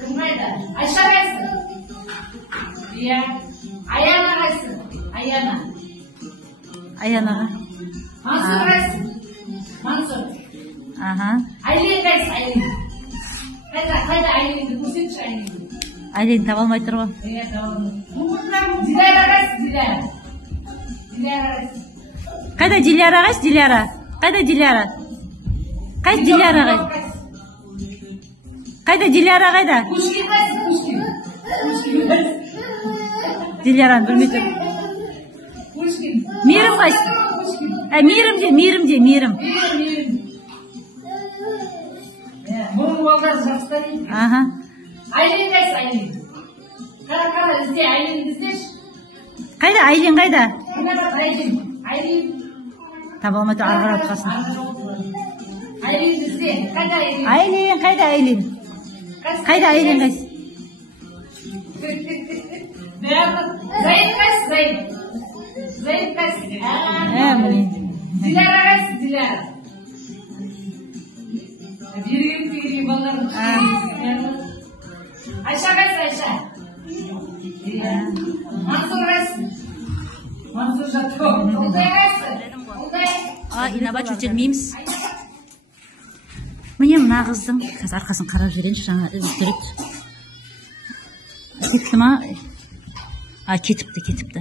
Кім қайда? Айша қайсы? Иә. Аяна қайсы? Аяна. Аянаға. Мансур қайсы? Мансур. Айлен қайсы? Айлен. Қайда Айленді? Көрсетші Айленді. Айлен таба алмай тұр ғой. Иә, таба алмай. Диляра қайсы? Диляра. Диляра қайсы? Қайда Диляра қайсы? Диляра. Қайда Диляра? Қайсы Диляра қайсы? Қайда Диляра қайда? Пушкин қайсы? Пушкин. Пушкин қайсы? Диляраны білмей тұр. Пушкин. Мейірім қайсы? Мейірім де, мейірім де, мейірім. Бұның балдар жақсы дейді. Айлен қайсы? Айлен. Қара, ізде, Айленді іздеші. Қайда? Айлен қайда? Айлен. Таба алмай тұр, арғар атқасын. Айленді ізде. Қайда Айлен? Айлен, қайда Айлен? Қайда Айлен қайсы? Зайд қайсы? Зайд. Зайд қайсы? Диляра қайсы? Диляра. Берген тегере балалардың Айша қайсы? Айша. Мансур қайсы? Мансур жатты. Ұлдай қайсы? Ұлдай. Инабат жүтелмейміз. Міне мына қыздың қазір арқасын қарап жүрейінші, жаңа іздіріп. Кетті ма? Кетіпті.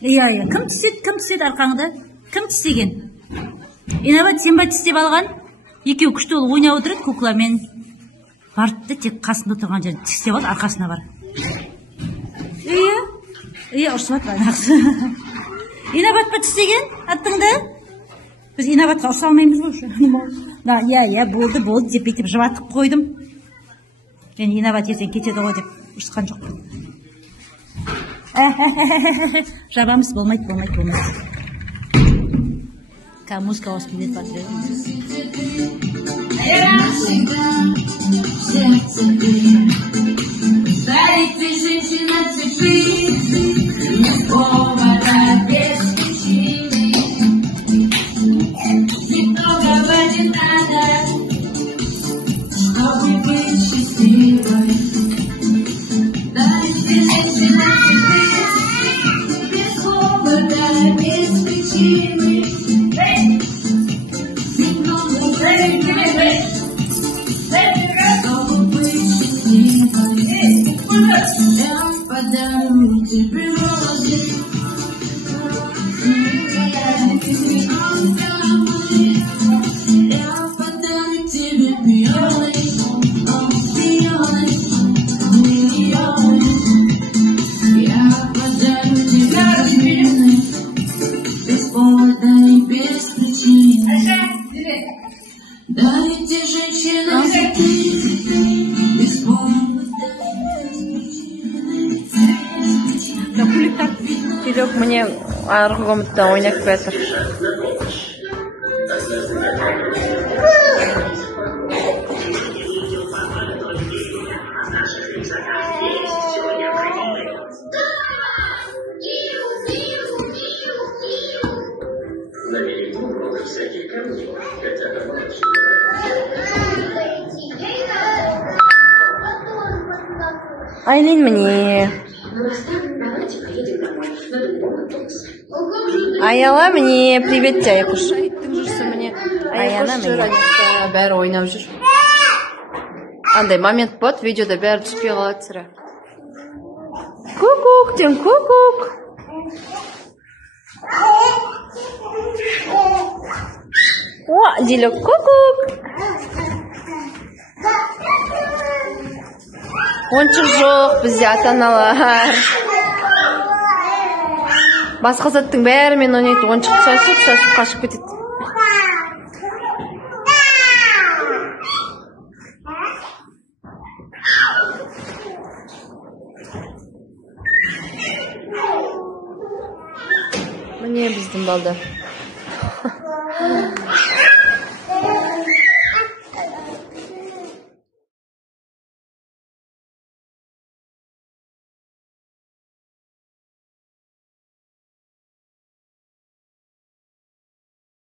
Иә. Кім тістеді арқаңды? Кім тістеген? Инабат, сен ба тістеп алған? Екеу күшті ол ойнап отырады кукламен. Барды тек қасында тұрған жерде тістеп алды, арқасына бар. Иә, ұрсып атыр анақсы. Инабат па тістеген аттыңды? Біз Инабатқа ұрса алмаймыз ғой. Иә, болды деп бетіп жыватып қойдым. Және Инабат ертең кетеді ғой деп ұрысқан жоқ. Жабамыз болмайды. Музыка осы билет бар. Келек міне арғы комнатада ойнап кетір. Айлин мне. Аяла мне привет Тайкуш. Аяна мне. Бәрі ойнап жүр. Андай момент бот, видеода бәрі түспей қалады сірә. Кукук, тем кукук. О, Дилек, кукук. Ончық жоқ бізде ата-аналар. Басқа заттың бәрімен ойнайды, ончық шашып қашып кетеді. Міне біздің балдар.